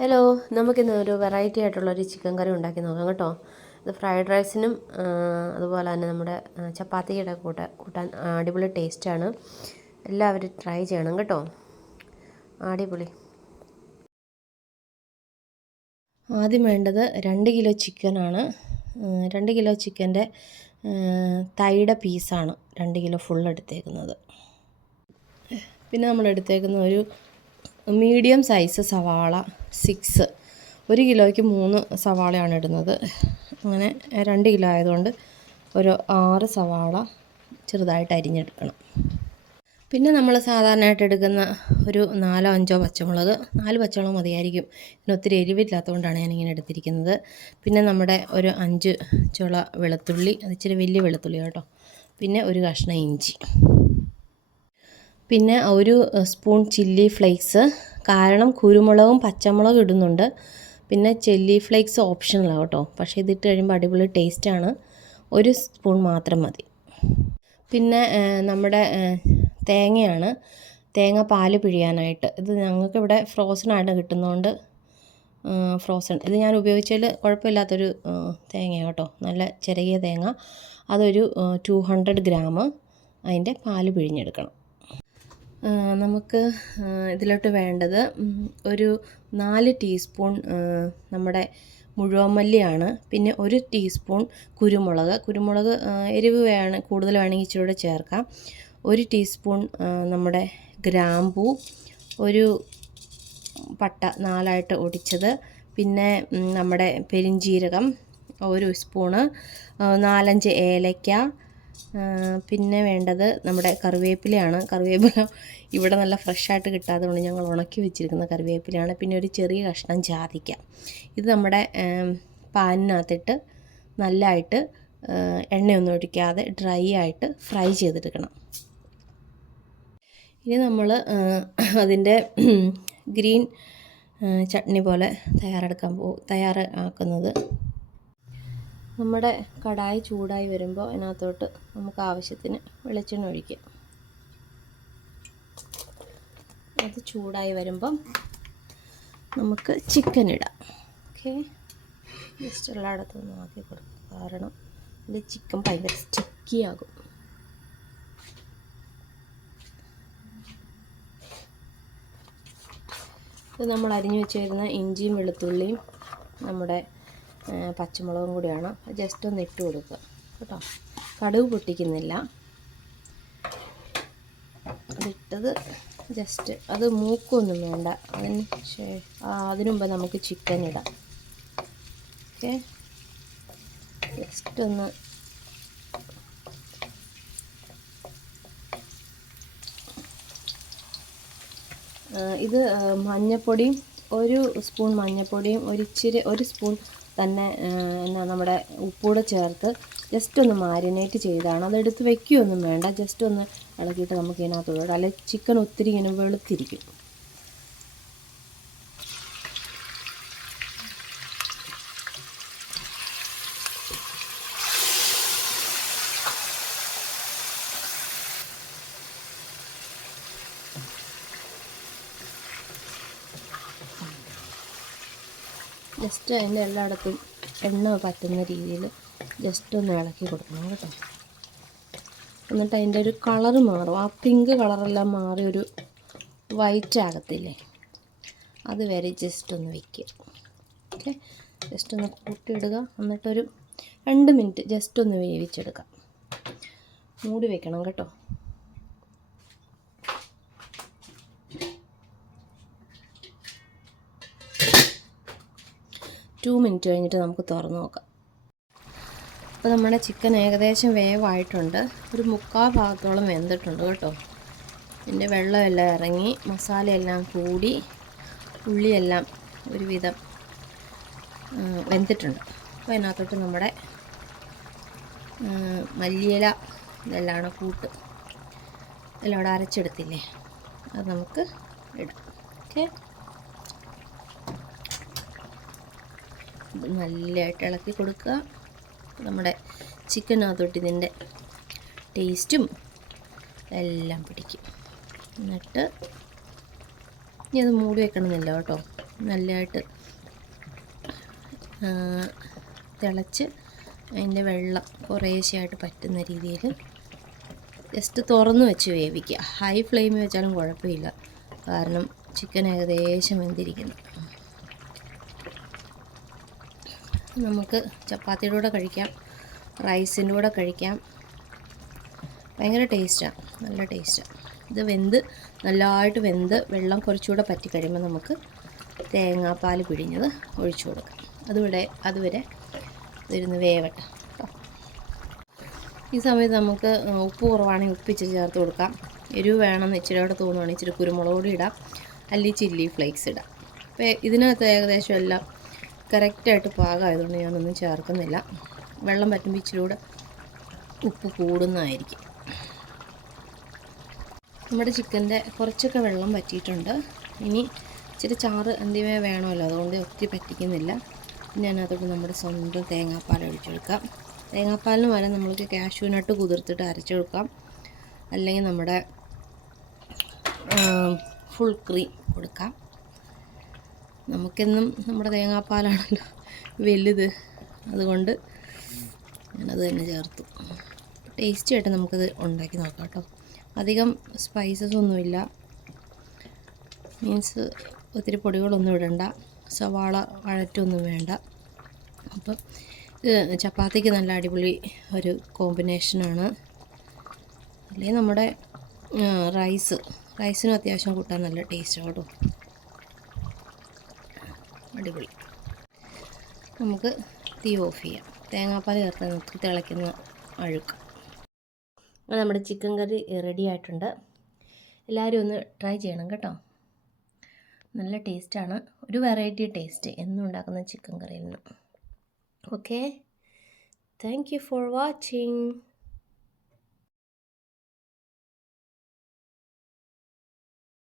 Hello, നമുക്കിന്ന് ഒരു variety ആയിട്ടുള്ളൊരു ചിക്കൻ കറി ഉണ്ടാക്കി നോക്കാം കേട്ടോ. ഇത് ഫ്രൈഡ് റൈസിനും അതുപോലെ തന്നെ നമ്മുടെ ചപ്പാത്തിയുടെ കൂട്ടാൻ അടിപൊളി ടേസ്റ്റാണ്. എല്ലാവരും ട്രൈ ചെയ്യണം കേട്ടോ, അടിപൊളി. ആദ്യം വേണ്ടത് 2 കിലോ ചിക്കനാണ്. 2 കിലോ ചിക്കൻ്റെ തൈയുടെ പീസാണ് 2 കിലോ ഫുൾ എടുത്തേക്കുന്നത്. പിന്നെ നമ്മൾ എടുത്തേക്കുന്ന ഒരു മീഡിയം സൈസ് സവാള 6, 1 കിലോയ്ക്ക് 3 സവാളയാണ് ഇടുന്നത്. അങ്ങനെ 2 കിലോ ആയതുകൊണ്ട് ഒരു 6 സവാള ചെറുതായിട്ട് അരിഞ്ഞെടുക്കണം. പിന്നെ നമ്മൾ സാധാരണയായിട്ട് എടുക്കുന്ന ഒരു 4-5 പച്ചമുളക്, 4 പച്ചമുളക് മതിയായിരിക്കും. ഇതിന് ഒത്തിരി എരിവില്ലാത്തതുകൊണ്ടാണ് ഞാനിങ്ങനെ എടുത്തിരിക്കുന്നത്. പിന്നെ നമ്മുടെ ഒരു 5 ചുള വെളുത്തുള്ളി, അത് ഇച്ചിരി വലിയ വെളുത്തുള്ളി കേട്ടോ. പിന്നെ ഒരു കഷ്ണം ഇഞ്ചി, പിന്നെ ഒരു സ്പൂൺ ചില്ലി ഫ്ലേക്സ്. കാരണം കുരുമുളകും പച്ചമുളകും ഇടുന്നുണ്ട്. പിന്നെ ചില്ലി ഫ്ലേക്സ് ഓപ്ഷണലാണ് കേട്ടോ, പക്ഷേ ഇതിട്ട് കഴിയുമ്പോൾ അടിപൊളി ടേസ്റ്റാണ്. 1 സ്പൂൺ മാത്രം മതി. പിന്നെ നമ്മുടെ തേങ്ങയാണ്, തേങ്ങ പാല് പിഴിയാനായിട്ട്. ഇത് ഞങ്ങൾക്കിവിടെ ഫ്രോസണായിട്ട് കിട്ടുന്നതുകൊണ്ട് ഫ്രോസൺ ഇത് ഞാൻ ഉപയോഗിച്ചാൽ കുഴപ്പമില്ലാത്തൊരു തേങ്ങയാണ് കേട്ടോ, നല്ല ചെറിയ തേങ്ങ. അതൊരു 200 ഗ്രാം അതിൻ്റെ പാല് പിഴിഞ്ഞെടുക്കണം. നമുക്ക് ഇതിലോട്ട് വേണ്ടത് ഒരു 4 ടീസ്പൂൺ നമ്മുടെ മുഴുവൻ മല്ലിയാണ്. പിന്നെ 1 ടീസ്പൂൺ കുരുമുളക് എരിവ് കൂടുതൽ വേണമെങ്കിൽ ഇച്ചിരി കൂടെ ചേർക്കാം. 1 ടീസ്പൂൺ നമ്മുടെ ഗ്രാമ്പൂ, ഒരു പട്ട 4ആയിട്ട് ഒടിച്ചത്, പിന്നെ നമ്മുടെ പെരിഞ്ജീരകം 1 സ്പൂണ്, 4-5 ഏലക്ക. പിന്നെ വേണ്ടത് നമ്മുടെ കറിവേപ്പിലയാണ്. കറിവേപ്പില ഇവിടെ നല്ല ഫ്രഷായിട്ട് കിട്ടാത്തതുകൊണ്ട് ഞങ്ങൾ ഉണക്കി വെച്ചിരിക്കുന്ന കറിവേപ്പിലയാണ്. പിന്നെ ഒരു ചെറിയ കഷ്ണം ജാതിക്ക. ഇത് നമ്മുടെ പാനിനകത്തിട്ട് നല്ലതായിട്ട് എണ്ണയൊന്നും ഒഴിക്കാതെ ഡ്രൈ ആയിട്ട് ഫ്രൈ ചെയ്തെടുക്കണം. ഇനി നമ്മൾ അതിൻ്റെ ഗ്രീൻ ചട്നി പോലെ തയ്യാറാക്കുന്നത്. നമ്മുടെ കടായി ചൂടായി വരുമ്പോൾ അതിനകത്തോട്ട് നമുക്ക് ആവശ്യത്തിന് വെളിച്ചെണ്ണ ഒഴിക്കാം. അത് ചൂടായി വരുമ്പം നമുക്ക് ചിക്കൻ ഇടാം. ഓക്കെ, ജസ്റ്റ് എല്ലായിടത്തും ആക്കി കൊടുക്കും, കാരണം ഇത് ചിക്കൻ ഭയങ്കര സ്റ്റിക്കി ആകും. ഇത് നമ്മൾ അരിഞ്ഞു വെച്ചിരുന്ന ഇഞ്ചിയും വെളുത്തുള്ളിയും നമ്മുടെ പച്ചമുളകും കൂടിയാണ്. ജസ്റ്റ് ഒന്ന് ഇട്ട് കൊടുക്കുക കേട്ടോ. കടുക് പൊട്ടിക്കുന്നില്ല, അതിട്ടത് ജസ്റ്റ് അത് മൂക്കൊന്നും വേണ്ട. അതിനു മുമ്പ് നമുക്ക് ചിക്കൻ ഇടാം. ഓക്കെ, ജസ്റ്റ് ഒന്ന് ഇത് മഞ്ഞൾപ്പൊടിയും 1 സ്പൂൺ മഞ്ഞൾപ്പൊടിയും ഒരു സ്പൂൺ തന്നെ നമ്മുടെ ഉപ്പൂടെ ചേർത്ത് ജസ്റ്റ് ഒന്ന് മാരിനേറ്റ് ചെയ്താണ്. അതെടുത്ത് വയ്ക്കുകയൊന്നും വേണ്ട, ജസ്റ്റ് ഒന്ന് ഇളക്കിയിട്ട് നമുക്ക് ഇതിനകത്ത് ഇടാം. അല്ലെങ്കിൽ ചിക്കൻ ഒത്തിരി ഇങ്ങനെ വെളുത്തിരിക്കും. ജസ്റ്റ് അതിൻ്റെ എല്ലായിടത്തും എണ്ണ പറ്റുന്ന രീതിയിൽ ജസ്റ്റ് ഒന്ന് ഇളക്കി കൊടുക്കണം കേട്ടോ. എന്നിട്ട് അതിൻ്റെ ഒരു കളറ് മാറും, ആ പിങ്ക് കളറെല്ലാം മാറി ഒരു വൈറ്റ് ആകത്തില്ലേ, അതുവരെ ജസ്റ്റ് ഒന്ന് വയ്ക്കുക. ഓക്കെ, ജസ്റ്റ് ഒന്ന് കൂട്ടിയിടുക. എന്നിട്ടൊരു 2 മിനിറ്റ് ജസ്റ്റ് ഒന്ന് വേവിച്ചെടുക്കാം. മൂടി വെക്കണം കേട്ടോ. 2 മിനിറ്റ് കഴിഞ്ഞിട്ട് നമുക്ക് തുറന്ന് നോക്കാം. അപ്പോൾ നമ്മുടെ ചിക്കൻ ഏകദേശം വേവായിട്ടുണ്ട്. ഒരു 3/4 ഭാഗത്തോളം വെന്തിട്ടുണ്ട് കേട്ടോ. ഇതിൻ്റെ വെള്ളമെല്ലാം ഇറങ്ങി, മസാലയെല്ലാം കൂടി, ഉള്ളിയെല്ലാം ഒരുവിധം വെന്തിട്ടുണ്ട്. അപ്പോൾ അതിനകത്തോട്ട് നമ്മുടെ മല്ലിയില ഇതെല്ലാം കൂട്ട് എല്ലാം ഇവിടെ അരച്ചെടുത്തില്ലേ, അത് നമുക്ക് ഇടാം. ഓക്കെ, നല്ലതായിട്ട് ഇളക്കി കൊടുക്കുക. നമ്മുടെ ചിക്കനകത്തോട്ട് ഇതിൻ്റെ ടേസ്റ്റും എല്ലാം പിടിക്കും. എന്നിട്ട് ഇനി അത് മൂടി വെക്കണമെന്നില്ല കേട്ടോ. നല്ലതായിട്ട് തിളച്ച് അതിൻ്റെ വെള്ളം കുറേശ്ശെയായിട്ട് പറ്റുന്ന രീതിയിൽ ജസ്റ്റ് തുറന്ന് വെച്ച് വേവിക്കുക. ഹൈ ഫ്ലെയിമിൽ വെച്ചാലും കുഴപ്പമില്ല, കാരണം ചിക്കൻ ഏകദേശം വെന്തിരിക്കുന്നു. നമുക്ക് ചപ്പാത്തിയുടെ കൂടെ കഴിക്കാം, റൈസിൻ്റെ കൂടെ കഴിക്കാം. ഭയങ്കര ടേസ്റ്റാണ്, നല്ല ടേസ്റ്റാണ്. ഇത് നല്ലതായിട്ട് വെന്ത് വെള്ളം കുറച്ചുകൂടെ പറ്റി കഴിയുമ്പോൾ നമുക്ക് തേങ്ങാപ്പാൽ പിഴിഞ്ഞത് ഒഴിച്ചു കൊടുക്കാം. അതുവരെ ഇതിരുന്ന് വേവട്ടെ കേട്ടോ. ഈ സമയത്ത് നമുക്ക് ഉപ്പ് കുറവാണെങ്കിൽ ഉപ്പ് ഇച്ചിരി ചേർത്ത് കൊടുക്കാം. എരിവ് വേണമെന്ന് ഇച്ചിരി കൂടെ തോന്നുവാണെങ്കിൽ ഇച്ചിരി കുരുമുളക് പൊടി ഇടാം, അല്ലെങ്കിൽ ചില്ലി ഫ്ലേക്സ് ഇടാം. അപ്പോൾ ഇതിനകത്ത് ഏകദേശം എല്ലാം കറക്റ്റായിട്ട് പാകമായതുകൊണ്ട് ഞാനൊന്നും ചേർക്കുന്നില്ല. വെള്ളം പറ്റുമ്പോൾ ഇച്ചിരി കൂടെ ഉപ്പ് കൂടുന്നതായിരിക്കും. നമ്മുടെ ചിക്കൻ്റെ കുറച്ചൊക്കെ വെള്ളം പറ്റിയിട്ടുണ്ട്. ഇനി ഇച്ചിരി ചാറ് എന്തിവേ വേണമല്ലോ, അതുകൊണ്ട് ഒത്തിരി പറ്റിക്കുന്നില്ല. പിന്നെ അതിനകത്തോട്ട് നമ്മുടെ സ്വന്തം തേങ്ങാപ്പാൽ ഒഴിച്ചെടുക്കാം. തേങ്ങാപ്പാലിന് പകരം നമ്മൾക്ക് കാഷ്യൂ നട്ട് കുതിർത്തിട്ട് അരച്ചെടുക്കാം, അല്ലെങ്കിൽ നമ്മുടെ ഫുൾ ക്രീം കൊടുക്കാം. നമുക്കെന്നും നമ്മുടെ തേങ്ങാപ്പാലാണല്ലോ വലുത്, അതുകൊണ്ട് ഞാനത് തന്നെ ചേർത്തു. ടേസ്റ്റി ആയിട്ട് നമുക്കത് ഉണ്ടാക്കി നോക്കാം കേട്ടോ. അധികം സ്പൈസസ് ഒന്നുമില്ല, മീൻസ് ഒത്തിരി പൊടികളൊന്നും ഇടണ്ട, സവാള വഴറ്റൊന്നും വേണ്ട. അപ്പം ചപ്പാത്തിക്ക് നല്ല അടിപൊളി ഒരു കോമ്പിനേഷനാണ്. അല്ലെങ്കിൽ നമ്മുടെ റൈസിനും അത്യാവശ്യം കൂട്ടാൻ നല്ല ടേസ്റ്റാണ് കേട്ടോ. അടിപൊളി. നമുക്ക് തീ ഓഫ് ചെയ്യാം. തേങ്ങാപ്പാൽ ചേർത്ത് നമുക്ക് തിളയ്ക്കുന്ന അഴുക്ക്. നമ്മുടെ ചിക്കൻ കറി റെഡി ആയിട്ടുണ്ട്. എല്ലാവരും ഒന്ന് ട്രൈ ചെയ്യണം കേട്ടോ, നല്ല ടേസ്റ്റാണ്. ഒരു വെറൈറ്റി ടേസ്റ്റ് എന്നും ഉണ്ടാക്കുന്ന ചിക്കൻ കറിയിൽ നിന്ന്. Okay, thank you for watching.